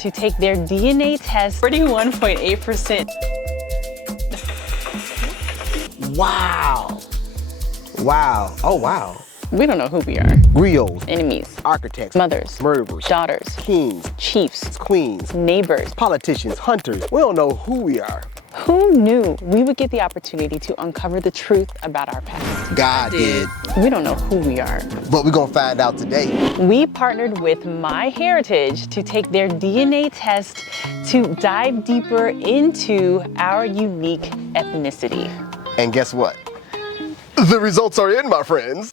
to take their DNA test. 41.8%. Wow. Wow. Oh, wow. We don't know who we are. Griots. Enemies. Architects. Mothers. Murderers. Daughters. Kings. Chiefs. Queens. Neighbors. Politicians. Hunters. We don't know who we are. Who knew we would get the opportunity to uncover the truth about our past? God did. We don't know who we are. But we're gonna find out today. We partnered with MyHeritage to take their DNA test to dive deeper into our unique ethnicity. And guess what? The results are in, my friends.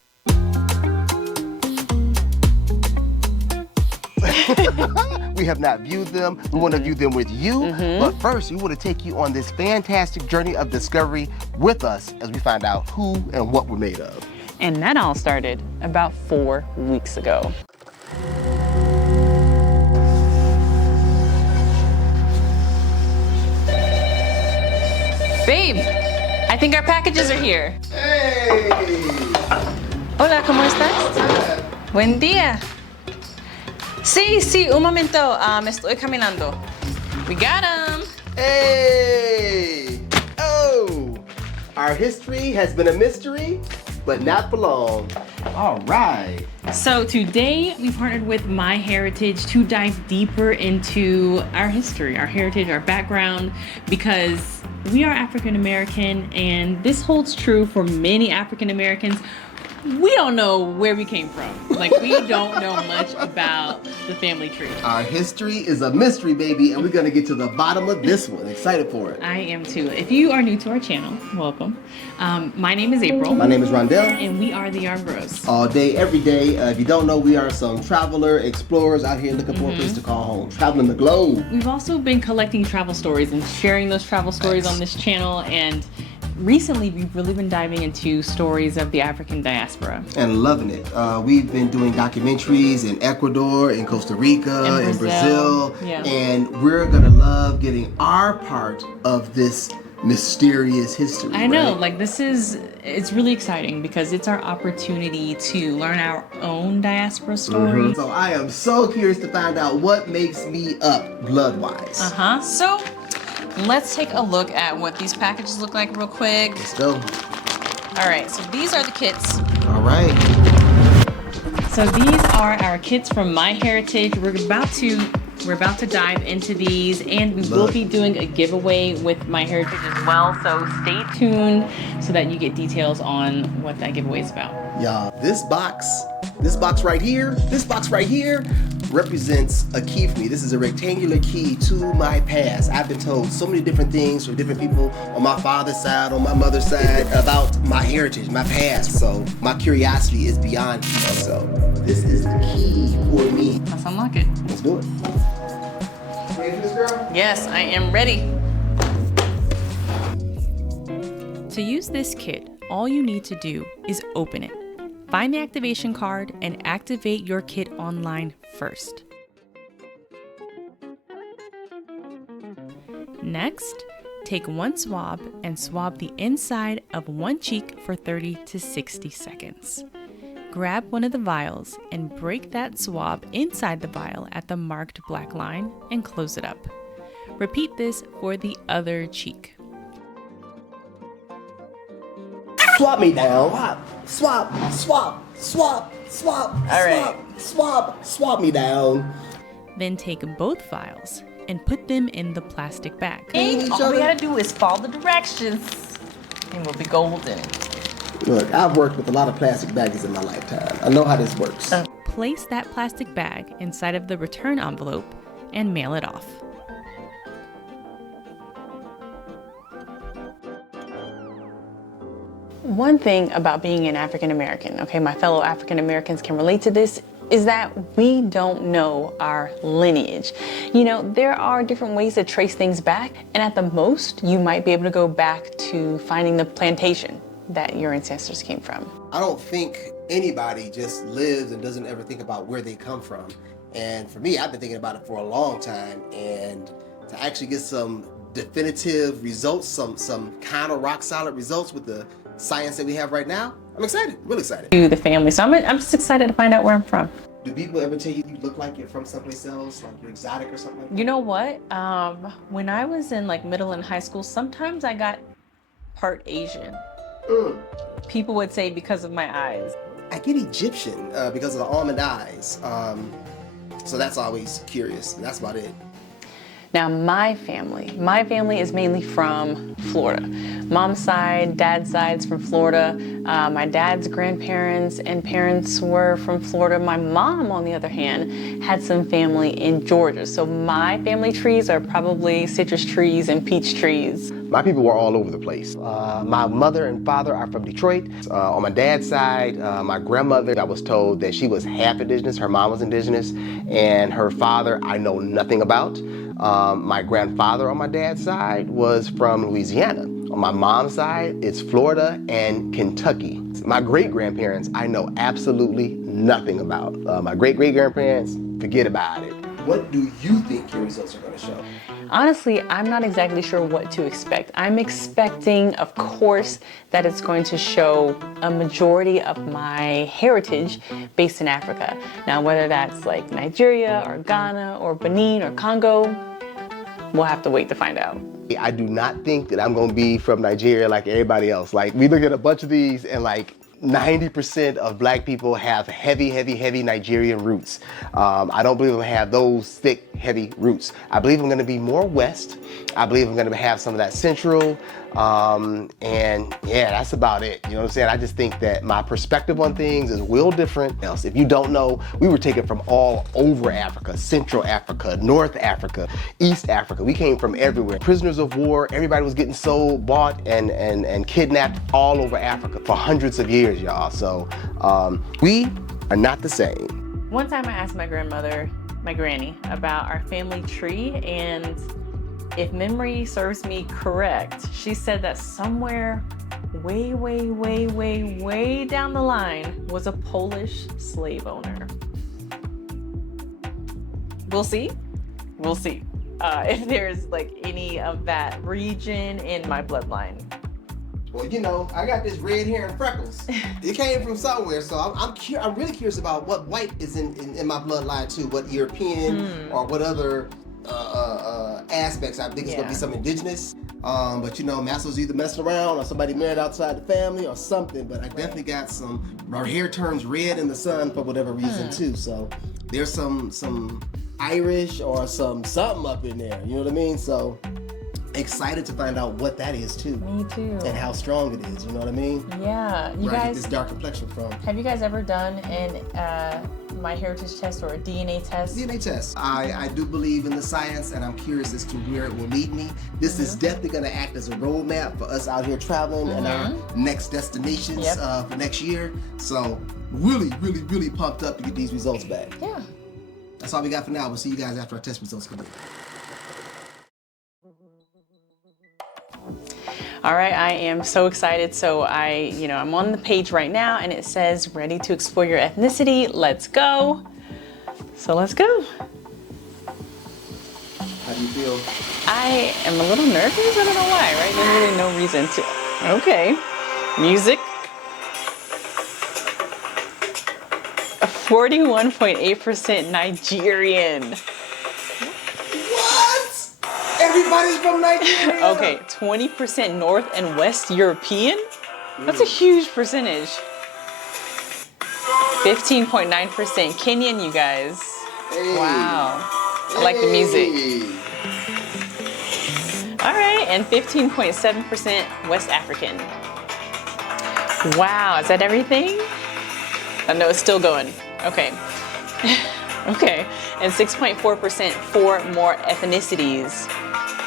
We have not viewed them. We want to view them with you. But first, we want to take you on this fantastic journey of discovery with us as we find out who and what we're made of. And that all started about 4 weeks ago. Babe, I think our packages are here. Hey! Hola, ¿cómo estás? Buen día. Sí, sí, un momento, estoy caminando. We got them. Hey! Oh! Our history has been a mystery, but not for long. All right. So today we partnered with MyHeritage to dive deeper into our history, our heritage, our background, because we are African American, and this holds true for many African Americans. We don't know where we came from. Like, we don't know much about the family tree. Our history is a mystery, baby, and we're gonna get to the bottom of this one. Excited for it. I am too. If you are new to our channel, welcome. My name is Apryl. My name is Rondel. And we are the Yarbros. All day, every day. If you don't know, we are some traveler explorers out here looking for a place to call home, traveling the globe. We've also been collecting travel stories and sharing those travel stories on this channel, and recently we've really been diving into stories of the African diaspora. And loving it. We've been doing documentaries in Ecuador, in Costa Rica, in Brazil. Yeah. And we're gonna love getting our part of this mysterious history. I know, right? like it's really exciting because it's our opportunity to learn our own diaspora story. So I am so curious to find out what makes me up blood-wise. So let's take a look at what these packages look like real quick. Let's go. All right, so these are the kits. All right. So these are our kits from MyHeritage. We're about to dive into these, and we will be doing a giveaway with MyHeritage as well. So stay tuned so that you get details on what that giveaway is about. Y'all, this box right here represents a key for me. This is a rectangular key to my past. I've been told so many different things from different people on my father's side, on my mother's side, about my heritage, my past. So my curiosity is beyond key. So this is the key for me. Let's unlock it. Let's do it. Ready for this, girl? Yes, I am ready. To use this kit, all you need to do is open it. Find the activation card and activate your kit online first. Next, take one swab and swab the inside of one cheek for 30 to 60 seconds. Grab one of the vials and break that swab inside the vial at the marked black line and close it up. Repeat this for the other cheek. Swap me down. Swap. All right. Swap me down. Then take both vials and put them in the plastic bag. All we gotta do is follow the directions and we'll be golden. Look, I've worked with a lot of plastic baggies in my lifetime. I know how this works. Place that plastic bag inside of the return envelope and mail it off. One thing about being an African American, okay, my fellow African Americans can relate to this, is that we don't know our lineage. You know, there are different ways to trace things back, and at the most, you might be able to go back to finding the plantation that your ancestors came from. I don't think anybody just lives and doesn't ever think about where they come from. And for me, I've been thinking about it for a long time, and to actually get some definitive results, some kind of rock solid results with the science that we have right now, I'm excited, really excited. To the family, so I'm just excited to find out where I'm from. Do people ever tell you you look like you're from someplace else, like you're exotic or something like that? You know what? When I was in like middle and high school, sometimes I got part Asian. Mm. People would say because of my eyes. I get Egyptian because of the almond eyes. So that's always curious. That's about it. Now my family is mainly from Florida. Mom's side, dad's side's from Florida. My dad's grandparents and parents were from Florida. My mom, on the other hand, had some family in Georgia. So my family trees are probably citrus trees and peach trees. My people were all over the place. My mother and father are from Detroit. On my dad's side, my grandmother, I was told that she was half indigenous. Her mom was indigenous, and her father I know nothing about. My grandfather on my dad's side was from Louisiana. On my mom's side, it's Florida and Kentucky. My great-grandparents I know absolutely nothing about. My great-great-grandparents, forget about it. What do you think your results are going to show? Honestly, I'm not exactly sure what to expect. I'm expecting, of course, that it's going to show a majority of my heritage based in Africa. Now, whether that's like Nigeria or Ghana or Benin or Congo, we'll have to wait to find out. I do not think that I'm going to be from Nigeria like everybody else. Like, we look at a bunch of these and like 90% of black people have heavy Nigerian roots. I don't believe I'm gonna have those thick, heavy roots. I believe I'm gonna be more west. I believe I'm gonna have some of that central, and yeah, that's about it. You know what I'm saying? I just think that my perspective on things is real different. Else, if you don't know, we were taken from all over Africa, Central Africa, North Africa, East Africa. We came from everywhere. Prisoners of war, everybody was getting sold, bought, and kidnapped all over Africa for hundreds of years, y'all. So we are not the same. One time I asked my grandmother, my granny, about our family tree, and if memory serves me correct, she said that somewhere way down the line was a Polish slave owner. We'll see. We'll see if there's like any of that region in my bloodline. Well, you know, I got this red hair and freckles. It came from somewhere, so I'm really curious about what white is in my bloodline too. What European or what other aspects. I think it's gonna be some indigenous. But you know, Maslo's either messing around or somebody married outside the family or something. But I definitely got our hair turns red in the sun for whatever reason too. So there's some Irish or something up in there. You know what I mean? So excited to find out what that is too. Me too. And how strong it is. You know what I mean? Yeah. Where I get this dark complexion from. Have you guys ever done an MyHeritage test or a DNA test? DNA test. I do believe in the science, and I'm curious as to where it will lead me. This is definitely going to act as a roadmap for us out here traveling and our next destinations for next year. So really pumped up to get these results back. Yeah. That's all we got for now. We'll see you guys after our test results come in. All right, I am so excited. So I'm on the page right now and it says ready to explore your ethnicity. Let's go. So let's go. How do you feel? I am a little nervous. I don't know why, right? There's really no reason to. Okay. Music. 41.8% Nigerian. Everybody's from Nigeria. Okay, 20% North and West European. That's a huge percentage. 15.9% Kenyan, you guys. Hey. Wow. I like the music. All right, and 15.7% West African. Wow, is that everything? Oh, no, it's still going. Okay. Okay, and 6.4% for more ethnicities.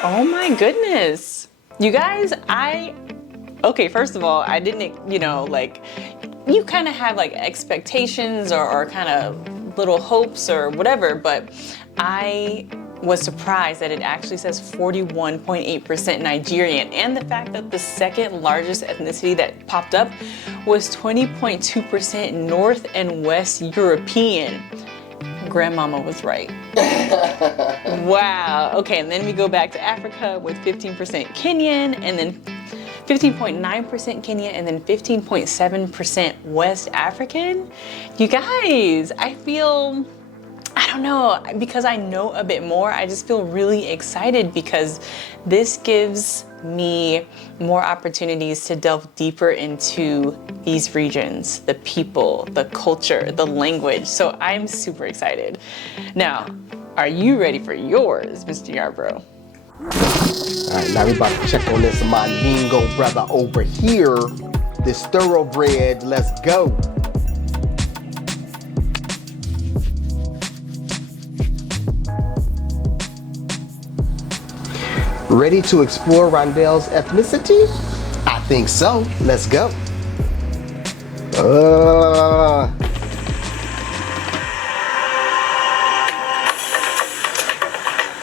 Oh my goodness. You guys, okay, first of all, I didn't, you kind of have like expectations or kind of little hopes or whatever, but I was surprised that it actually says 41.8% Nigerian. And the fact that the second largest ethnicity that popped up was 20.2% North and West European. Grandmama was right. Wow. Okay, and then we go back to Africa with 15% Kenyan and then 15.9% Kenya, and then 15.7% West African. You guys, I feel, I don't know, because I know a bit more, I just feel really excited because this gives me more opportunities to delve deeper into these regions, the people, the culture, the language. So I'm super excited. Now, are you ready for yours, Mr. Yarbro? All right, now we about to check on this Mandingo brother over here. This thoroughbred, let's go. Ready to explore Rondel's ethnicity? I think so. Let's go.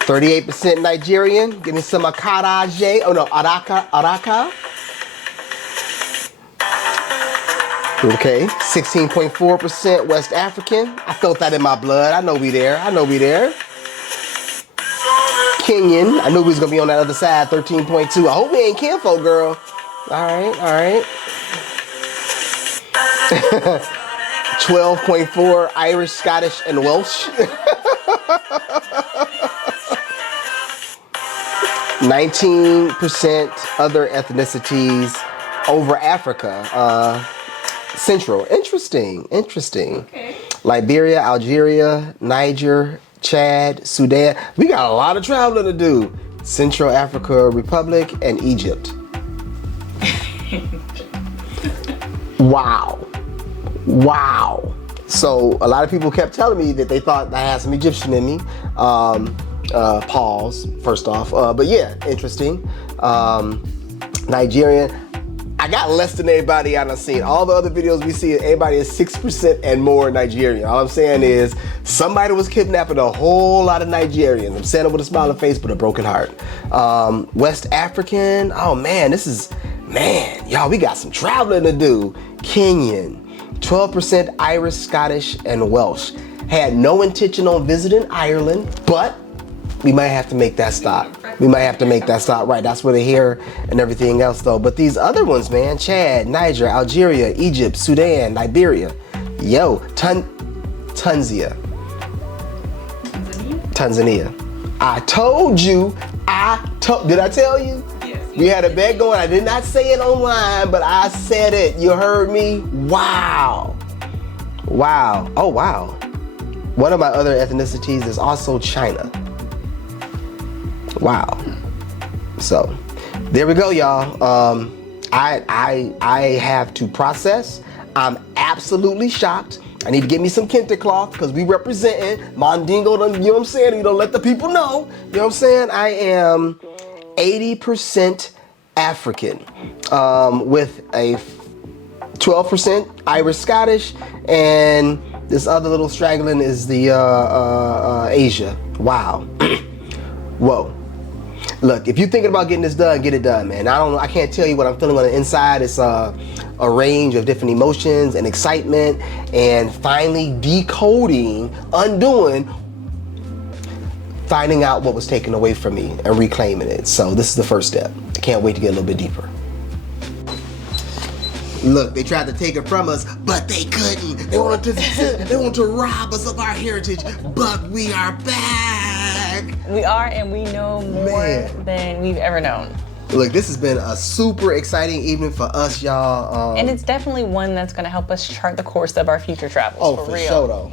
38% Nigerian. Give me some Akaraje. Oh no, Araka. Okay, 16.4% West African. I felt that in my blood. I know we there. Kenyan. I knew we was gonna be on that other side. 13.2. I hope we ain't kinfolk, girl. All right. 12.4 Irish, Scottish, and Welsh. 19% other ethnicities over Africa. Central. Interesting. Okay. Liberia, Algeria, Niger, Chad, Sudan. We got a lot of traveling to do. Central Africa Republic and Egypt. Wow. So a lot of people kept telling me that they thought I had some Egyptian in me. Pause, first off. But yeah, interesting. Nigerian. I got less than anybody I've seen. All the other videos we see, everybody is 6% and more Nigerian. All I'm saying is somebody was kidnapping a whole lot of Nigerians. I'm saying it with a smiling face but a broken heart. West African. Oh man, y'all, we got some traveling to do. Kenyan. 12% Irish, Scottish, and Welsh. Had no intention on visiting Ireland, but we might have to make that stop. Right, that's where they're here and everything else though. But these other ones, man, Chad, Niger, Algeria, Egypt, Sudan, Liberia. Yo, Tanzania. I told you, did I tell you? Yes. We had a bet going. I did not say it online, but I said it. You heard me? Wow. Oh, wow. One of my other ethnicities is also China. Wow. So there we go, y'all. I have to process. I'm absolutely shocked. I need to get me some kente cloth because we representing Mandingo, you know what I'm saying? You don't let the people know. You know what I'm saying? I am 80% African with a 12% Irish Scottish, and this other little straggling is the Asia. Wow. Whoa. Look, if you're thinking about getting this done, get it done, man. I can't tell you what I'm feeling on the inside. It's a range of different emotions and excitement, and finally decoding, undoing, finding out what was taken away from me and reclaiming it. So this is the first step. I can't wait to get a little bit deeper. Look, they tried to take it from us, but they couldn't. They wanted to rob us of our heritage, but we are back. We are, and we know more than we've ever known. Look, this has been a super exciting evening for us, y'all. And it's definitely one that's going to help us chart the course of our future travels. Oh, for sure though.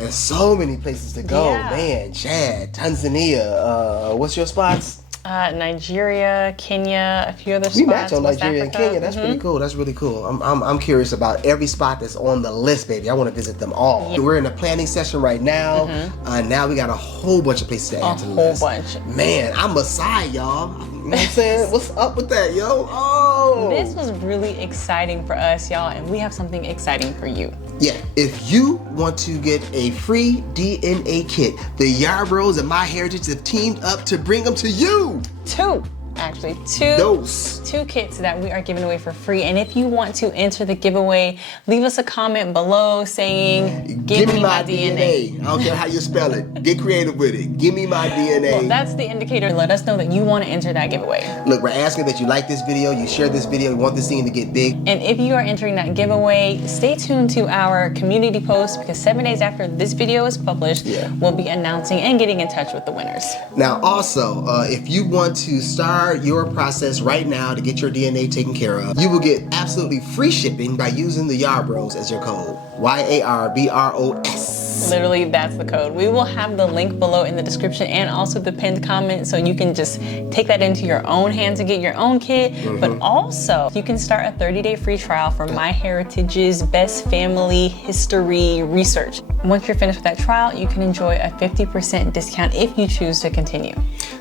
There's so many places to go, man. Chad, Tanzania. What's your spots? Nigeria, Kenya, a few other spots. We match on West Nigeria Africa. and Kenya. That's pretty cool. That's really cool. I'm curious about every spot that's on the list, baby. I want to visit them all. Yeah. We're in a planning session right now. Now we got a whole bunch of places to add to the list. Man, I'm Maasai, y'all. You know what I'm saying? What's up with that, yo? Oh! This was really exciting for us, y'all, and we have something exciting for you. Yeah, if you want to get a free DNA kit, the Yarbros and MyHeritage have teamed up to bring them to you. 2 actually two kits that we are giving away for free. And if you want to enter the giveaway, leave us a comment below saying, give me my DNA. I don't care how you spell it. Get creative with it. Give me my DNA. Well, that's the indicator. Let us know that you want to enter that giveaway. Look, we're asking that you like this video, you share this video, you want this thing to get big. And if you are entering that giveaway, stay tuned to our community post, because 7 days after this video is published, we'll be announcing and getting in touch with the winners. Now also, if you want to start your process right now to get your DNA taken care of, you will get absolutely free shipping by using the Yarbros as your code. YARBROS. Literally, that's the code. We will have the link below in the description and also the pinned comment, so you can just take that into your own hands and get your own kit. But also, you can start a 30-day free trial for MyHeritage's Best Family History Research. Once you're finished with that trial, you can enjoy a 50% discount if you choose to continue.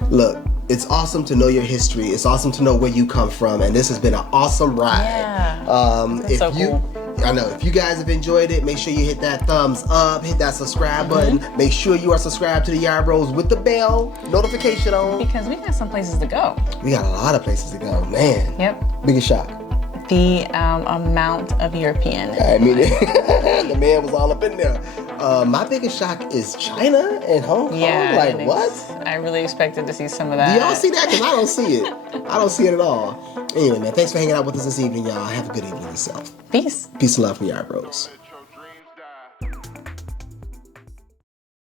Look, it's awesome to know your history. It's awesome to know where you come from, and this has been an awesome ride. Yeah, that's so cool. I know, if you guys have enjoyed it, make sure you hit that thumbs up, hit that subscribe button. Make sure you are subscribed to the Yarbros with the bell notification on. Because we got some places to go. We got a lot of places to go, man. Yep. Biggest shock. The amount of European. I mean, the man was all up in there. My biggest shock is China and Hong Kong. Yeah, like, what? I really expected to see some of that. Do y'all see that? Because I don't see it. I don't see it at all. Anyway, man, thanks for hanging out with us this evening, y'all. Have a good evening yourself. Peace. Peace and love from Yarbros.